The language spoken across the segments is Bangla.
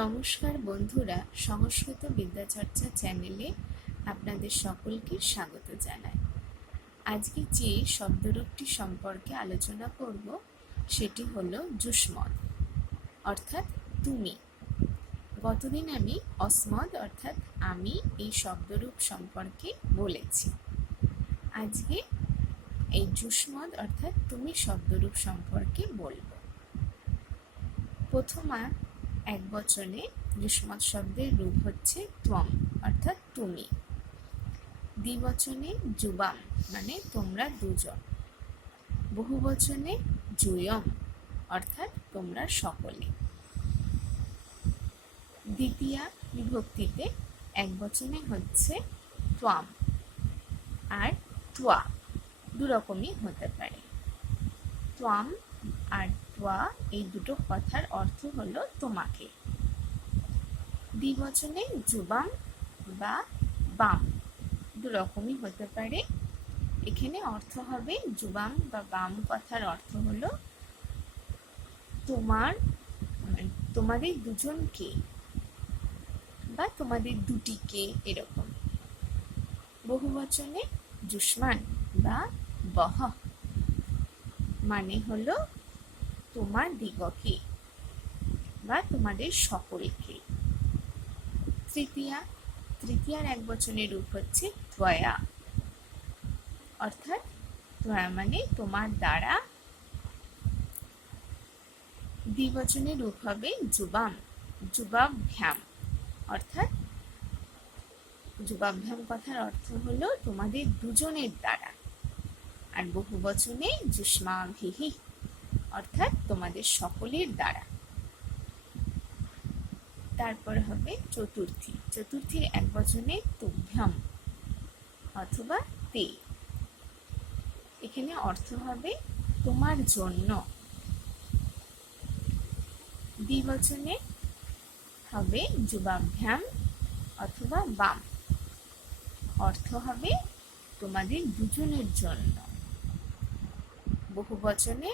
নমস্কার বন্ধুরা, সংস্কৃত বিদ্যাচর্চা চ্যানেলে আপনাদের সকলকে স্বাগত জানাই। আজকে যে শব্দরূপটি সম্পর্কে আলোচনা করব সেটি হলো যুষ্মৎ, অর্থাৎ তুমি। গতদিন আমি অস্মৎ অর্থাৎ আমি এই শব্দরূপ সম্পর্কে বলেছি। আজকে এই যুষ্মৎ অর্থাৎ তুমি শব্দরূপ সম্পর্কে বলবো। প্রথমা একবচনে যুষ্মৎ শব্দের রূপ হচ্ছে ত্বম অর্থাৎ তুমি। দ্বিবচনে যুবাম মানে তোমরা দুজন। বহুবচনে যুয়ম অর্থাৎ তোমরা সকলে। দ্বিতীয়া বিভক্তিতে একবচনে হচ্ছে ত্বাম আর ত্বা, দুরকমই হতে পারে। ত্বাম আর ত্বা এই দুটো কথার অর্থ হলো তোমাকে। দ্বিবচনে যুবাম বা বাম, দুরকমই হতে পারে। এখানে অর্থ হবে যুবাম বা বাম কথার অর্থ হলো তোমাদের দুজনকে বা তোমাদের দুটিকে, এরকম। বহুবচনে যুষ্মান বা বহ মানে হলো তোমার দিগকে বা তোমাদের সকলকে। তৃতীয়ার একবচনের রূপ হচ্ছে ত্বয়া, অর্থাৎ ত্বয়া মানে তোমার দ্বারা। দ্বিবচনের রূপ হবে যুবাম, যুবাভ্যাম অর্থাৎ যুবাভ্যাম কথার অর্থ হলো তোমাদের দুজনের দ্বারা। আর বহুবচনে যুষ্মাভিহি অর্থাৎ তোমাদের সকলের দ্বারা। তারপর হবে চতুর্থীর একবচনে তুভ্যম অথবা তে। এখানে অর্থ হবে তোমার জন্য। দ্বিবচনে হবে যুবাভ্যাম অথবা বাম, অর্থ হবে তোমাদের দুজনের জন্য। বহুবচনে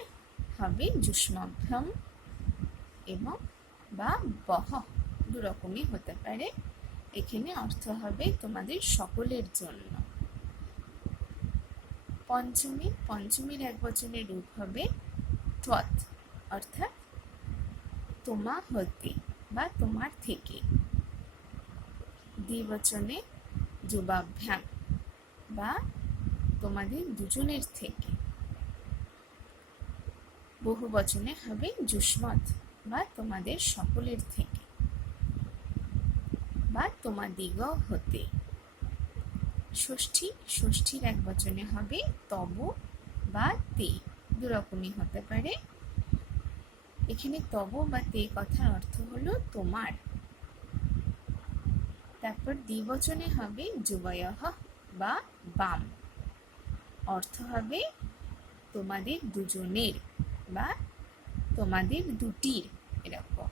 হবে যুষ্মাভ্যাম এবং বা বহ, দুরকমই হতে পারে। এখানে অর্থ হবে তোমাদের সকলের জন্য। পঞ্চমীর একবচনের রূপ হবে ত্বৎ, অর্থাৎ তোমা হতে বা তোমার থেকে। দ্বিবচনে যুবাভ্যাম বা তোমাদের দুজনের থেকে। বহুবচনে হবে যুষ্মৎ বা তোমাদের সকলের থেকে বা তোমাদিগ হতে। ষষ্ঠীর একবচনে হবে তব বা তে, দুরকমই হতে পারে। এখানে তব বা তে কথার অর্থ হলো তোমার। তারপর দ্বিবচনে হবে যুবয়ঃ বা বাম, অর্থ হবে তোমাদের দুজনের বা তোমাদের দুটির, এরকম।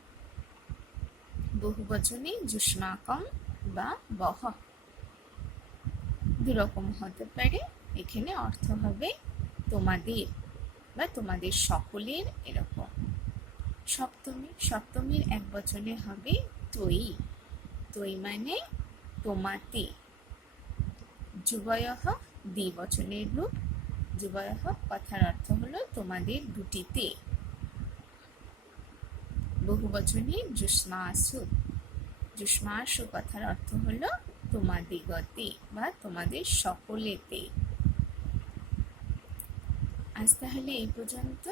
বহুবচনে যুষ্মাকম বা বহ, দুরকম হতে পারে। এখানে অর্থ হবে তোমাদের বা তোমাদের সকলের, এরকম। সপ্তমীর একবচনে হবে তৈ মানে তোমাতে। যুবয়ঃ দ্বিবচনের রূপ। যুবয়ঃ কথার অর্থ হলো তোমাদের দুটিতে। বহুবচনে যুষ্মাসু কথার অর্থ হলো তোমাদিগতে বা তোমাদের সকলেতে। আজ তাহলে এই পর্যন্ত।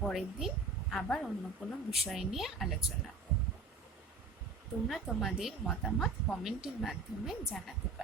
পরের দিন আবার অন্য কোনো বিষয় নিয়ে আলোচনা করব। তোমরা তোমাদের মতামত কমেন্টের মাধ্যমে জানাতে পারো।